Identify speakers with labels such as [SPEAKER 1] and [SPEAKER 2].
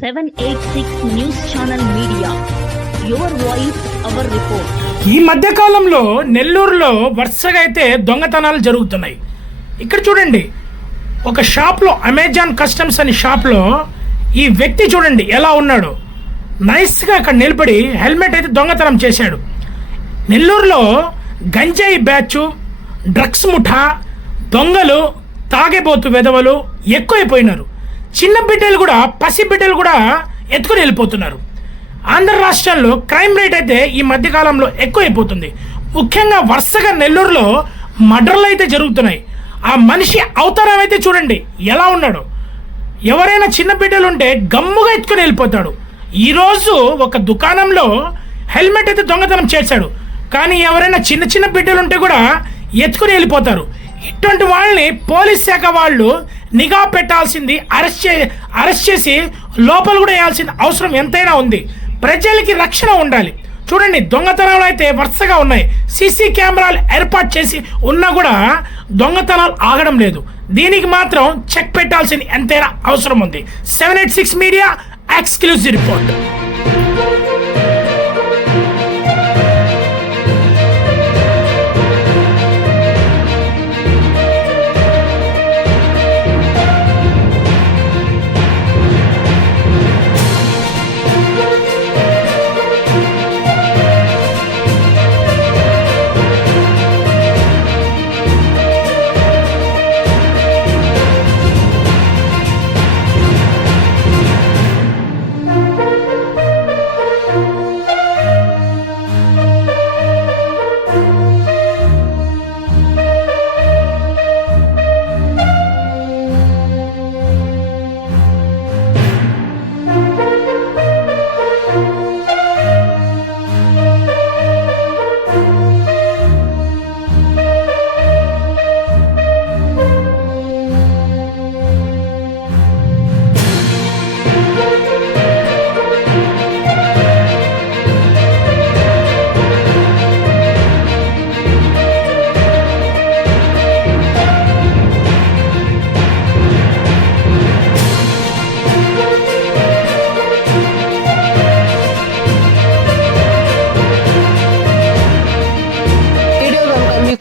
[SPEAKER 1] 786 News
[SPEAKER 2] ఈ మధ్య కాలంలో నెల్లూరులో వరుసగా అయితే దొంగతనాలు జరుగుతున్నాయి. ఇక్కడ చూడండి ఒక షాప్లో అమెజాన్ కస్టమ్స్ అనే షాప్లో ఈ వ్యక్తి చూడండి ఎలా ఉన్నాడు. నైస్గా అక్కడ నిలబడి హెల్మెట్ అయితే దొంగతనం చేశాడు. నెల్లూరులో గంజాయి బ్యాచ్ డ్రగ్స్ ముఠా దొంగలు తాగేబోతు వెధవలు ఎక్కువైపోయినారు. చిన్న బిడ్డలు కూడా పసి బిడ్డలు కూడా ఎత్తుకుని వెళ్ళిపోతున్నారు. ఆంధ్ర రాష్ట్రాల్లో క్రైమ్ రేట్ అయితే ఈ మధ్యకాలంలో ఎక్కువైపోతుంది. ముఖ్యంగా వరుసగా నెల్లూరులో మర్డర్లు అయితే జరుగుతున్నాయి. ఆ మనిషి అవతారం అయితే చూడండి ఎలా ఉన్నాడు. ఎవరైనా చిన్న బిడ్డలు ఉంటే గమ్ముగా ఎత్తుకుని వెళ్ళిపోతాడు. ఈరోజు ఒక దుకాణంలో హెల్మెట్ అయితే దొంగతనం చేశాడు. కానీ ఎవరైనా చిన్న చిన్న బిడ్డలు ఉంటే కూడా ఎత్తుకుని వెళ్ళిపోతారు. ఇటువంటి వాళ్ళని పోలీస్ శాఖ వాళ్ళు నిఘా పెట్టాల్సింది అరెస్ట్ చే అరెస్ట్ చేసి లోపల కూడా వేయాల్సిన అవసరం ఎంతైనా ఉంది. ప్రజలకి రక్షణ ఉండాలి. చూడండి దొంగతనాలు అయితే వరుసగా ఉన్నాయి. సీసీ కెమెరాలు ఏర్పాటు చేసి ఉన్నా కూడా దొంగతనాలు ఆగడం లేదు. దీనికి మాత్రం చెక్ పెట్టాల్సిన ఎంతైనా అవసరం ఉంది. Seven eight six media exclusive report.